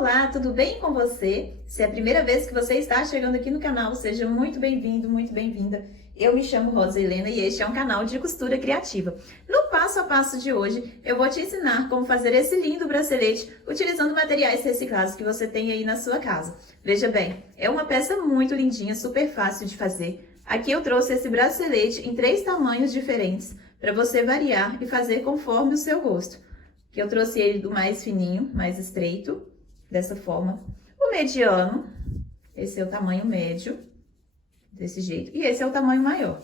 Olá, tudo bem com você? Se é a primeira vez que você está chegando aqui no canal, seja muito bem-vindo, muito bem-vinda. Eu me chamo Rosa Helena e este é um canal de costura criativa. No passo a passo de hoje, eu vou te ensinar como fazer esse lindo bracelete utilizando materiais reciclados que você tem aí na sua casa. Veja bem, é uma peça muito lindinha, super fácil de fazer. Aqui eu trouxe esse bracelete em 3 tamanhos diferentes, para você variar e fazer conforme o seu gosto. Aqui eu trouxe ele do mais fininho, mais estreito, dessa forma. O mediano, esse é o tamanho médio, desse jeito. E esse é o tamanho maior.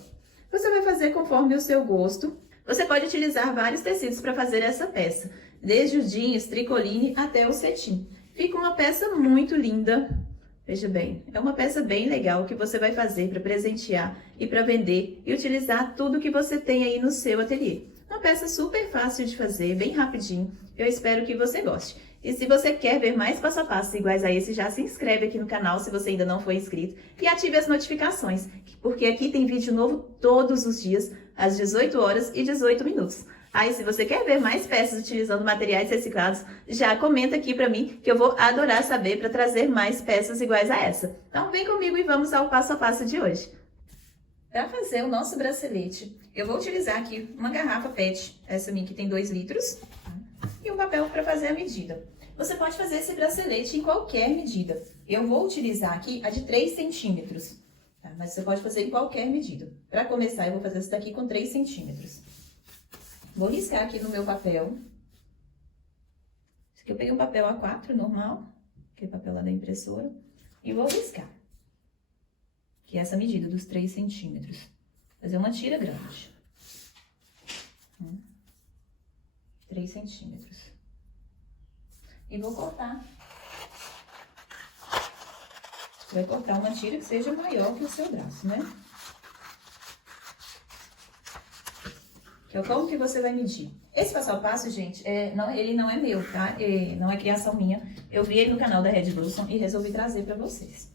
Você vai fazer conforme o seu gosto. Você pode utilizar vários tecidos para fazer essa peça, desde o jeans, tricoline até o cetim. Fica uma peça muito linda. Veja bem, é uma peça bem legal que você vai fazer para presentear e para vender e utilizar tudo que você tem aí no seu ateliê. Uma peça super fácil de fazer, bem rapidinho. Eu espero que você goste. E se você quer ver mais passo a passo iguais a esse, já se inscreve aqui no canal se você ainda não for inscrito e ative as notificações, porque aqui tem vídeo novo todos os dias, às 18 horas e 18 minutos. Aí, se você quer ver mais peças utilizando materiais reciclados, já comenta aqui pra mim, que eu vou adorar saber para trazer mais peças iguais a essa. Então, vem comigo e vamos ao passo a passo de hoje. Para fazer o nosso bracelete, eu vou utilizar aqui uma garrafa PET, essa minha que tem 2 litros, e um papel para fazer a medida. Você pode fazer esse bracelete em qualquer medida. Eu vou utilizar aqui a de 3 centímetros, tá? Mas você pode fazer em qualquer medida. Para começar, eu vou fazer essa daqui com 3 centímetros. Vou riscar aqui no meu papel. Esse aqui eu peguei um papel A4 normal, aquele papel lá da impressora, e vou riscar. Que é essa medida dos 3 centímetros. Fazer uma tira grande. 3 centímetros. E vou cortar. Você vai cortar uma tira que seja maior que o seu braço, né? Que é como que você vai medir. Esse passo a passo, gente, ele não é meu, tá? Não é criação minha. Eu vi ele no canal da Red Blossom e resolvi trazer pra vocês.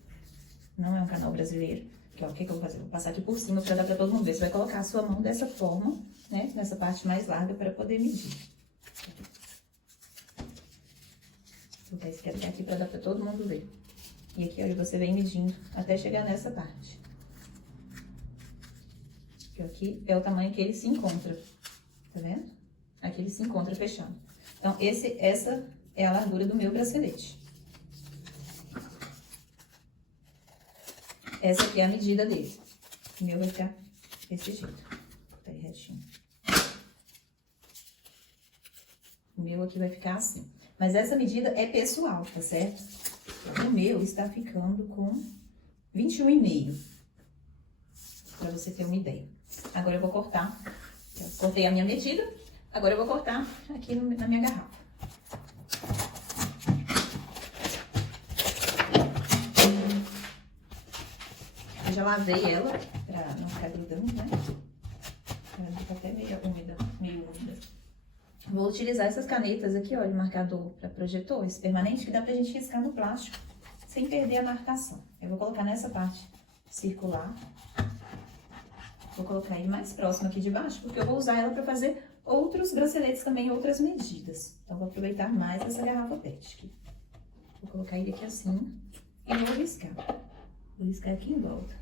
Não é um canal brasileiro. Que, ó, o que que eu vou fazer? Vou passar aqui por cima pra dar pra todo mundo ver. Você vai colocar a sua mão dessa forma, né? Nessa parte mais larga pra poder medir. Vou botar esse aqui pra dar pra todo mundo ver. E aqui, olha, você vem medindo até chegar nessa parte. Aqui é o tamanho que ele se encontra. Tá vendo? Aqui ele se encontra fechando. Então, essa é a largura do meu bracelete. Essa aqui é a medida dele. O meu vai ficar desse jeito. Vou botar ele retinho. O meu aqui vai ficar assim. Mas essa medida é pessoal, tá certo? O meu está ficando com 21,5. Pra você ter uma ideia. Agora eu vou cortar. Eu cortei a minha medida. Agora eu vou cortar aqui na minha garrafa. Eu já lavei ela pra não ficar grudando, né? Ela fica até meio úmida. Vou utilizar essas canetas aqui, ó, de marcador para projetor, esse permanente, que dá pra gente riscar no plástico sem perder a marcação. Eu vou colocar nessa parte circular. Vou colocar ele mais próximo aqui de baixo, porque eu vou usar ela para fazer outros braceletes também, outras medidas. Então, vou aproveitar mais essa garrafa PET aqui. Vou colocar ele aqui assim e vou riscar. Vou riscar aqui em volta.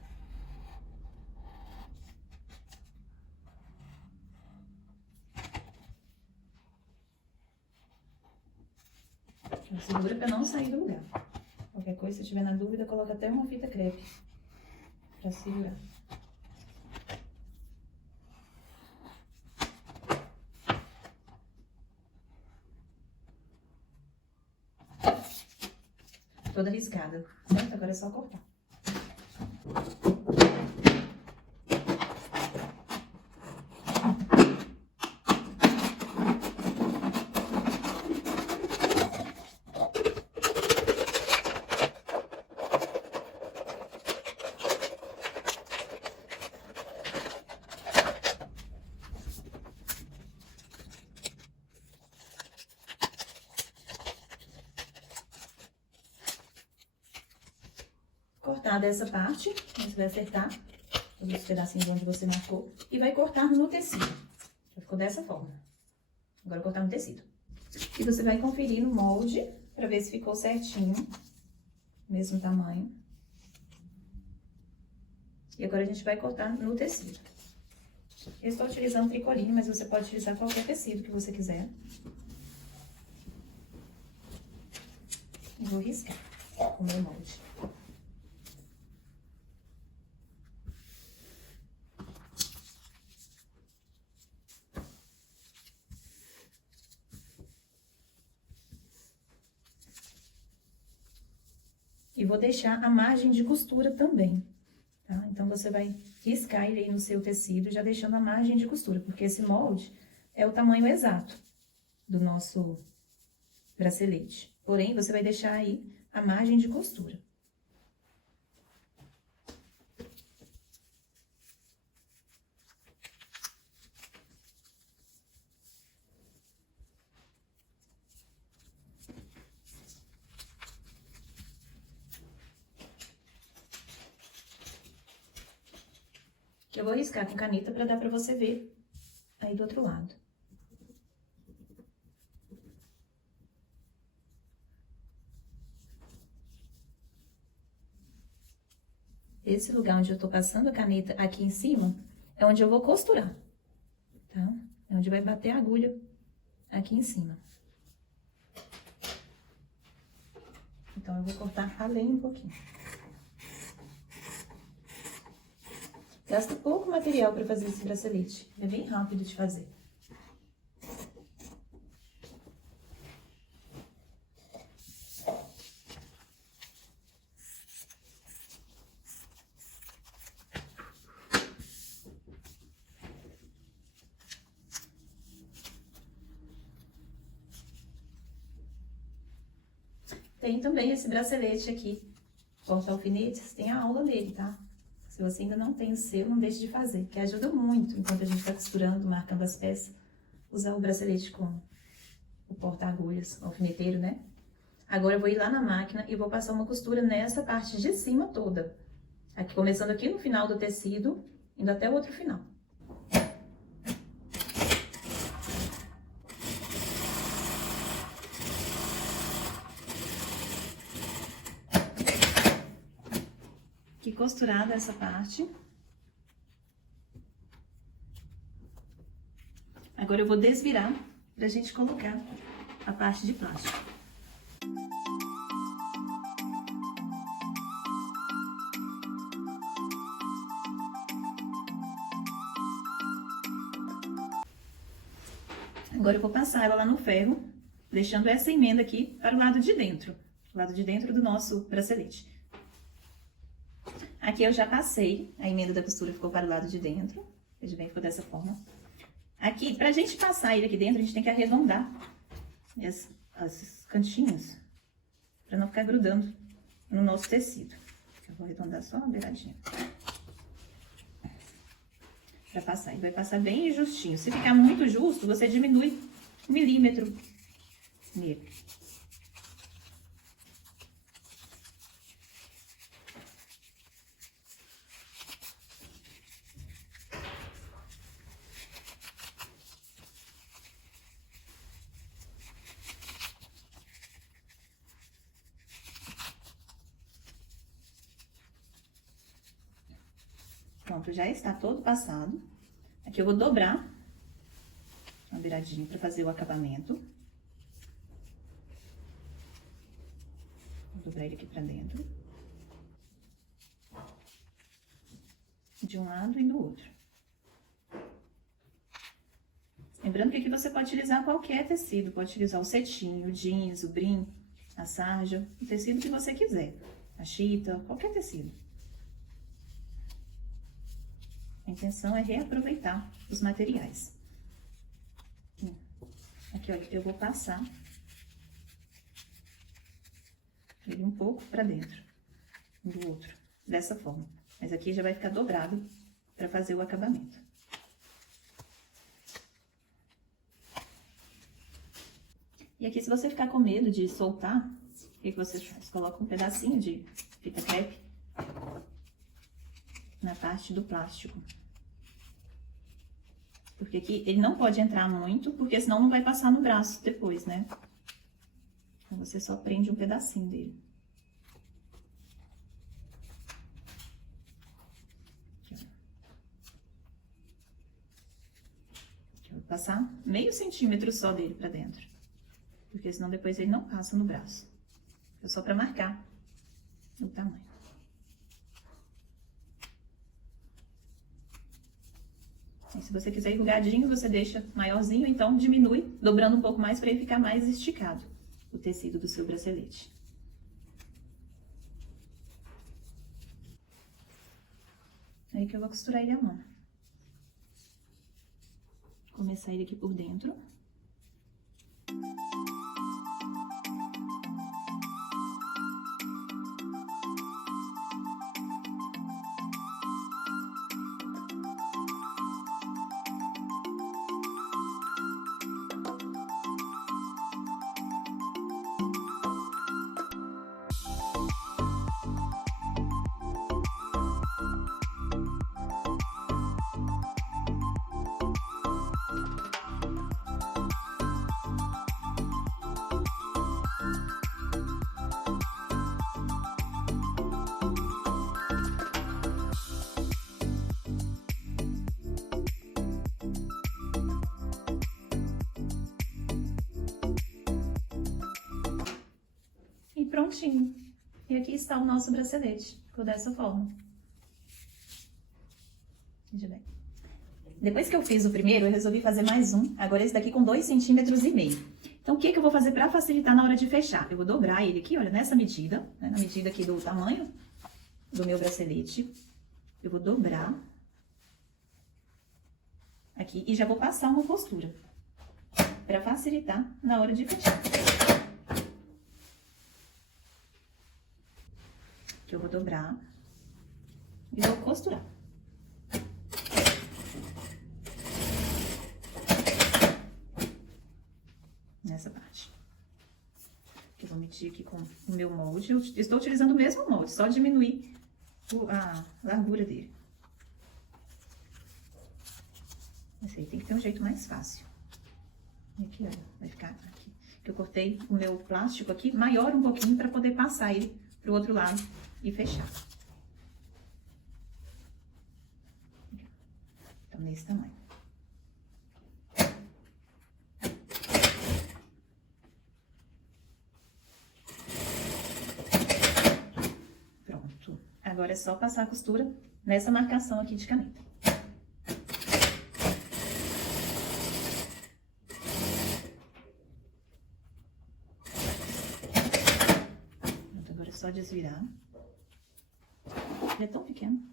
Segura para não sair do lugar. Qualquer coisa, se tiver na dúvida, coloca até uma fita crepe para segurar. Toda riscada, certo? Agora é só cortar. Cortar dessa parte, você vai acertar os pedacinhos onde você marcou e vai cortar no tecido. Já ficou dessa forma. Agora cortar no tecido. E você vai conferir no molde pra ver se ficou certinho, mesmo tamanho. E agora a gente vai cortar no tecido. Eu estou utilizando tricoline, mas você pode utilizar qualquer tecido que você quiser. E vou riscar o meu molde. E vou deixar a margem de costura também, tá? Então, você vai riscar ele aí no seu tecido, já deixando a margem de costura, porque esse molde é o tamanho exato do nosso bracelete. Porém, você vai deixar aí a margem de costura. Que eu vou riscar com caneta para dar para você ver aí do outro lado. Esse lugar onde eu tô passando a caneta aqui em cima é onde eu vou costurar, tá? É onde vai bater a agulha aqui em cima. Então, eu vou cortar além um pouquinho. Gasta pouco material para fazer esse bracelete. É bem rápido de fazer. Tem também esse bracelete aqui, porta-alfinetes, tem a aula dele, tá? Se você ainda não tem o seu, não deixe de fazer, que ajuda muito enquanto a gente tá costurando, marcando as peças, usar o bracelete como o porta-agulhas, alfineteiro, né? Agora eu vou ir lá na máquina e vou passar uma costura nessa parte de cima toda. Aqui, começando aqui no final do tecido, indo até o outro final. Aqui costurada essa parte. Agora eu vou desvirar pra gente colocar a parte de plástico. Agora eu vou passar ela lá no ferro, deixando essa emenda aqui para o lado de dentro do nosso bracelete. Aqui eu já passei, a emenda da costura ficou para o lado de dentro, veja bem, ficou dessa forma. Aqui, pra gente passar ele aqui dentro, a gente tem que arredondar as cantinhos, para não ficar grudando no nosso tecido. Eu vou arredondar só uma beiradinha. Pra passar, ele vai passar bem justinho. Se ficar muito justo, você diminui 1 milímetro nele. Pronto, já está todo passado. Aqui eu vou dobrar uma beiradinha para fazer o acabamento. Vou dobrar ele aqui pra dentro. De um lado e do outro. Lembrando que aqui você pode utilizar qualquer tecido. Pode utilizar o cetim, o jeans, o brim, a sarja, o tecido que você quiser. A chita, qualquer tecido. A intenção é reaproveitar os materiais. Aqui, ó, eu vou passar ele um pouco pra dentro do outro, dessa forma. Mas aqui já vai ficar dobrado pra fazer o acabamento. E aqui, se você ficar com medo de soltar, o que você faz? Coloca um pedacinho de fita crepe na parte do plástico. Porque aqui ele não pode entrar muito, porque senão não vai passar no braço depois, né? Então, você só prende um pedacinho dele. Aqui, ó. Aqui, eu vou passar meio centímetro só dele pra dentro. Porque senão depois ele não passa no braço. É só pra marcar o tamanho. E se você quiser enrugadinho, você deixa maiorzinho, então diminui, dobrando um pouco mais para ele ficar mais esticado, o tecido do seu bracelete. Aí que eu vou costurar ele à mão. Começar ele aqui por dentro. Prontinho. E aqui está o nosso bracelete. Ficou dessa forma. Veja bem. Depois que eu fiz o primeiro, eu resolvi fazer mais um. Agora esse daqui com 2,5 centímetros. Então, o que eu vou fazer para facilitar na hora de fechar? Eu vou dobrar ele aqui, olha, nessa medida, né, na medida aqui do tamanho do meu bracelete. Eu vou dobrar aqui e já vou passar uma costura para facilitar na hora de fechar. Que eu vou dobrar e vou costurar. Nessa parte. Eu vou medir aqui com o meu molde. Eu estou utilizando o mesmo molde, só diminuir a largura dele. Esse aí tem que ter um jeito mais fácil. E aqui, olha, vai ficar aqui. Que eu cortei o meu plástico aqui maior um pouquinho para poder passar ele pro outro lado e fechar. Então, nesse tamanho. Pronto. Agora é só passar a costura nessa marcação aqui de caneta. Pronto, agora é só desvirar. Ele é tão pequeno.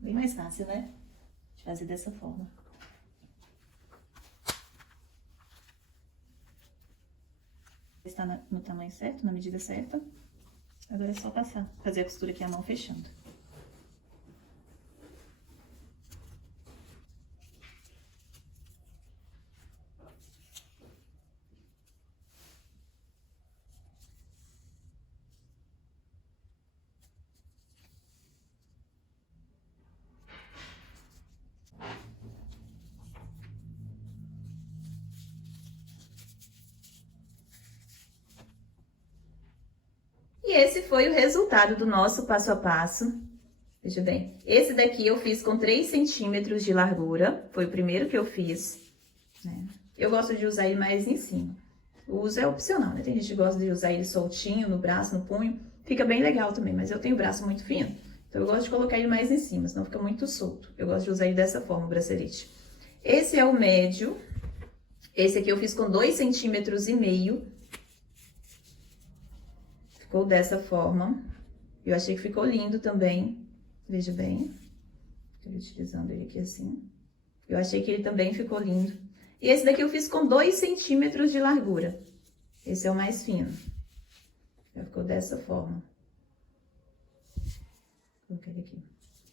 Bem mais fácil, né? De fazer dessa forma. Está no tamanho certo, na medida certa. Agora é só passar, fazer a costura aqui a mão fechando. E esse foi o resultado do nosso passo a passo. Veja bem, esse daqui eu fiz com 3 centímetros de largura, foi o primeiro que eu fiz, né? Eu gosto de usar ele mais em cima. O uso é opcional, né? Tem gente que gosta de usar ele soltinho no braço, no punho, fica bem legal também, mas eu tenho o braço muito fino, então eu gosto de colocar ele mais em cima, senão fica muito solto. Eu gosto de usar ele dessa forma, o bracelete. Esse é o médio, esse aqui eu fiz com 2,5 centímetros. Ficou dessa forma. Eu achei que ficou lindo também. Veja bem. Estou utilizando ele aqui assim. Eu achei que ele também ficou lindo. E esse daqui eu fiz com 2 centímetros de largura. Esse é o mais fino. Já ficou dessa forma. Coloquei ele aqui.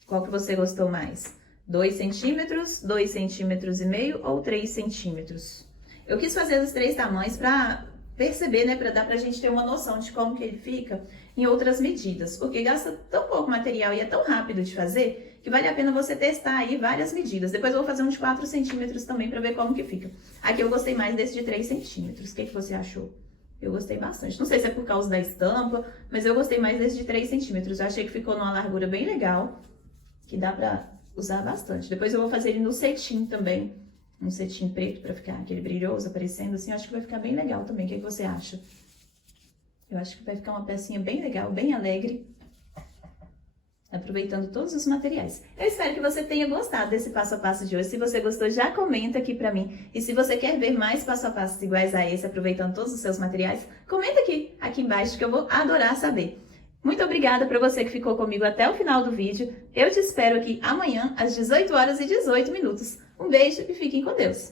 Qual que você gostou mais? 2 centímetros, 2 centímetros e meio ou 3 centímetros? Eu quis fazer os 3 tamanhos para perceber, né? Para dar pra gente ter uma noção de como que ele fica em outras medidas. Porque gasta tão pouco material e é tão rápido de fazer que vale a pena você testar aí várias medidas. Depois eu vou fazer um de 4 centímetros também para ver como que fica. Aqui eu gostei mais desse de 3 centímetros. O que você achou? Eu gostei bastante. Não sei se é por causa da estampa, mas eu gostei mais desse de 3 centímetros. Eu achei que ficou numa largura bem legal, que dá pra usar bastante. Depois eu vou fazer ele no cetim também. Um cetim preto pra ficar aquele brilhoso aparecendo assim. Eu acho que vai ficar bem legal também. O que você acha? Eu acho que vai ficar uma pecinha bem legal, bem alegre. Aproveitando todos os materiais. Eu espero que você tenha gostado desse passo a passo de hoje. Se você gostou, já comenta aqui pra mim. E se você quer ver mais passo a passos iguais a esse, aproveitando todos os seus materiais, comenta aqui embaixo, que eu vou adorar saber. Muito obrigada para você que ficou comigo até o final do vídeo. Eu te espero aqui amanhã, às 18h18. Um beijo e fiquem com Deus.